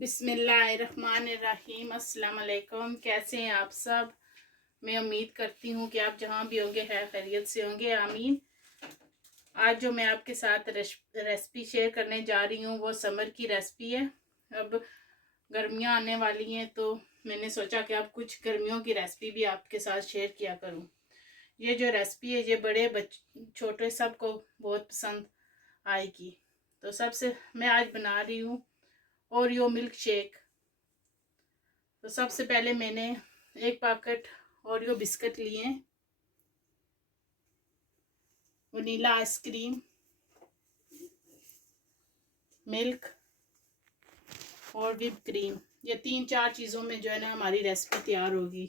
बिस्मिल्लाहिर्रहमानिर्रहीम। अस्सलाम वालेकुम। कैसे हैं आप सब? मैं उम्मीद करती हूँ कि आप जहाँ भी होंगे खैरियत से होंगे, आमीन। आज जो मैं आपके साथ रेसिपी शेयर करने जा रही हूँ वो समर की रेसिपी है। अब गर्मियाँ आने वाली हैं तो मैंने सोचा कि अब कुछ गर्मियों की रेसिपी भी आपके साथ शेयर किया करूँ। ये जो रेसिपी है ये बड़े छोटे सबको बहुत पसंद आएगी। तो सबसे मैं आज बना रही हूँ ओरियो मिल्क शेक। तो सबसे पहले मैंने एक पैकेट ओरियो बिस्किट लिए, वनीला आइसक्रीम, मिल्क और व्हिप क्रीम। ये 3-4 चीज़ों में जो है ना हमारी रेसिपी तैयार होगी।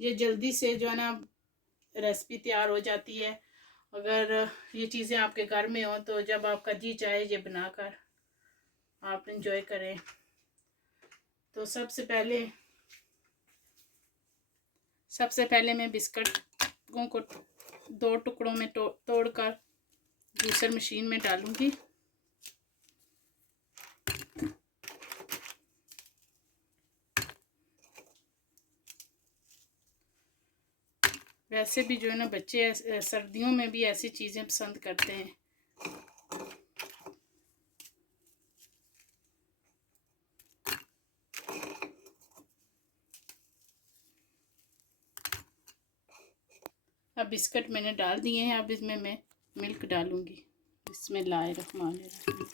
ये जल्दी से जो है ना रेसिपी तैयार हो जाती है। अगर ये चीज़ें आपके घर में हो तो जब आपका जी चाहे ये बनाकर आप इंजॉय करें। तो सबसे पहले मैं बिस्किटों को 2 टुकड़ों में तोड़कर जूसर मशीन में डालूंगी। वैसे भी जो है ना बच्चे सर्दियों में भी ऐसी चीज़ें पसंद करते हैं। अब बिस्किट मैंने डाल दिए हैं। अब इसमें मैं मिल्क डालूंगी। बिस्मिल्लाहिर्रहमानिर्रहीम।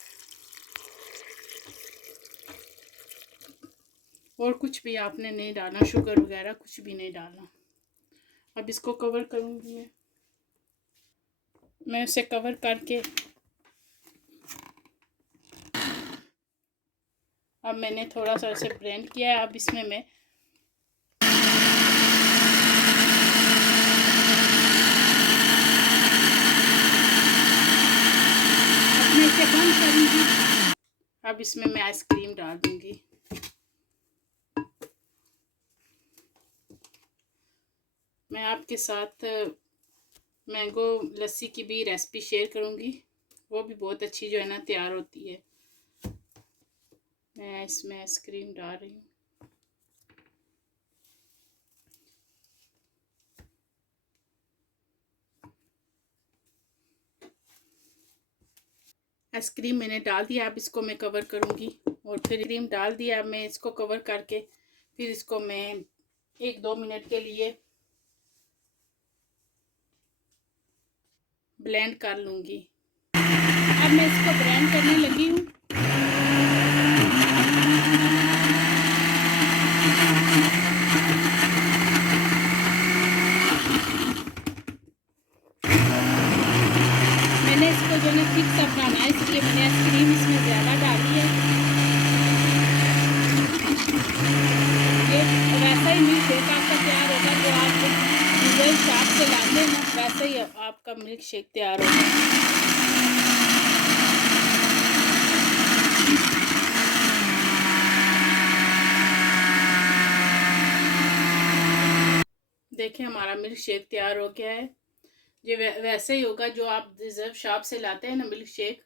और कुछ भी आपने नहीं डालना, शुगर वगैरह कुछ भी नहीं डालना। अब इसको कवर करूंगी मैं उसे कवर करके अब मैंने थोड़ा सा इसे ब्लेंड किया है। अब इसमें मैं इसे बंद करूंगी। अब इसमें मैं आइसक्रीम डाल दूंगी। मैं आपके साथ मैंगो लस्सी की भी रेसिपी शेयर करूंगी। वो भी बहुत अच्छी जो है ना तैयार होती है। मैं इसमें आइसक्रीम डाल रही हूँ। आइसक्रीम मैंने डाल दिया। अब इसको मैं कवर करूंगी और फिर क्रीम डाल दिया। अब मैं इसको कवर करके फिर इसको मैं 1-2 मिनट के लिए ब्लेंड कर लूंगी। अब मैं इसको ब्लेंड करने लगी हूँ। मैंने इसको जो है थिक सा बनाना है, इसलिए मैंने आइसक्रीम इसमें ज़्यादा डाली है। ये वैसा ही मिल्क शेक आपका तैयार होगा जो आप गूगल शॉप से लाते हैं ना, वैसे ही आपका मिल्क शेक तैयार होगा। देखें हमारा मिल्क शेक तैयार हो गया है। ये वैसे ही होगा जो आप रिजर्व शॉप से लाते हैं ना मिल्क शेक,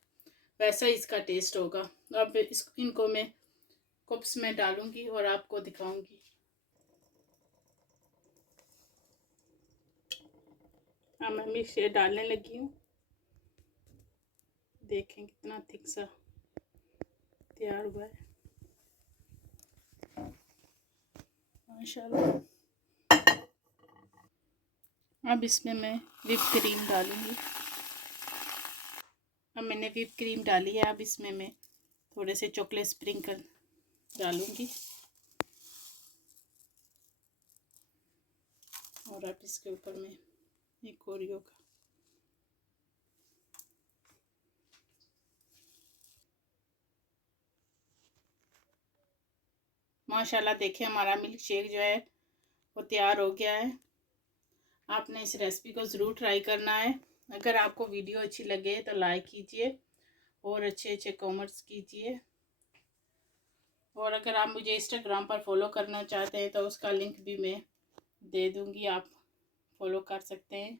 वैसा ही इसका टेस्ट होगा। अब इनको मैं कप्स में डालूंगी और आपको दिखाऊंगी। अब मैं मिल्क शेक डालने लगी हूँ। देखें कितना थिक सा तैयार हुआ है माशाल्लाह। अब इसमें मैं व्हिप क्रीम डालूंगी। अब मैंने व्हिप क्रीम डाली है। अब इसमें मैं थोड़े से चॉकलेट स्प्रिंकल डालूंगी और अब इसके ऊपर मैं एक ओरियो का माशाल्लाह। देखिए हमारा मिल्क शेक जो है वो तैयार हो गया है। आपने इस रेसिपी को ज़रूर ट्राई करना है। अगर आपको वीडियो अच्छी लगे तो लाइक कीजिए और अच्छे कमेंट्स कीजिए। और अगर आप मुझे इंस्टाग्राम पर फॉलो करना चाहते हैं तो उसका लिंक भी मैं दे दूंगी, आप फॉलो कर सकते हैं।